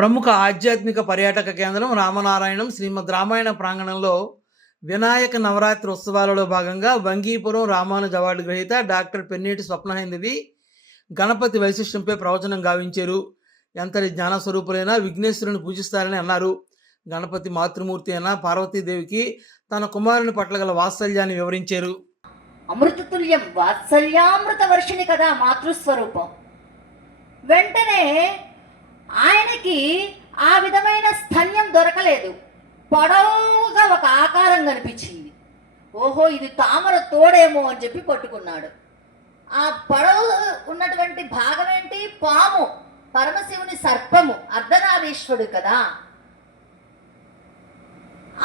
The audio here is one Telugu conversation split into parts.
ప్రముఖ ఆధ్యాత్మిక పర్యాటక కేంద్రం రామనారాయణం శ్రీమద్ రామాయణ ప్రాంగణంలో వినాయక నవరాత్రి ఉత్సవాలలో భాగంగా వంగీపురం రామానుజ అవార్డు గ్రహీత డాక్టర్ పెన్నేటి స్వప్నహేందవి గణపతి వైశిష్ట్యంపై ప్రవచనం గావించారు. ఎంతటి జ్ఞానస్వరూపులైనా విఘ్నేశ్వరుని పూజిస్తారని అన్నారు. గణపతి మాతృమూర్తి అయిన పార్వతీదేవికి తన కుమారుని పట్ల గల వాత్సల్యాన్ని వివరించారు. అమృతతుల్యం వాత్సల్యామృత వర్షిణి కదా మాతృస్వరూపం. వెంటనే ఆయనకి ఆ విధమైన స్థన్యం దొరకలేదు. పొడవుగా ఒక ఆకారం కనిపించింది. ఓహో, ఇది తామర తోడేమో అని చెప్పి పట్టుకున్నాడు. ఆ పొడవు ఉన్నటువంటి భాగం ఏంటి? పాము, పరమశివుని సర్పము, అర్ధనారీశ్వరుడు కదా.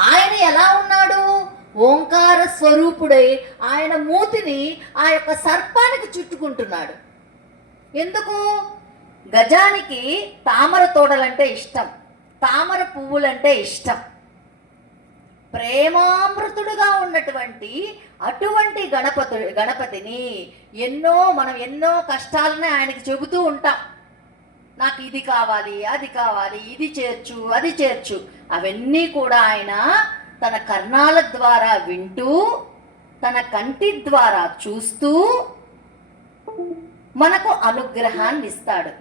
ఆయన ఎలా ఉన్నాడు? ఓంకార స్వరూపుడై ఆయన మూతిని ఆ యొక్క సర్పానికి చుట్టుకుంటున్నాడు. ఎందుకు? గజానికి తామర తోడలంటే ఇష్టం, తామర పువ్వులంటే ఇష్టం. ప్రేమామృతుడుగా ఉన్నటువంటి అటువంటి గణపతిని మనం ఎన్నో కష్టాలని ఆయనకి చెబుతూ ఉంటాం. నాకు ఇది కావాలి, అది కావాలి, ఇది చేర్చు, అది చేర్చు. అవన్నీ కూడా ఆయన తన కర్ణాల ద్వారా వింటూ, తన కంటి ద్వారా చూస్తూ మనకు అనుగ్రహాన్ని ఇస్తాడు.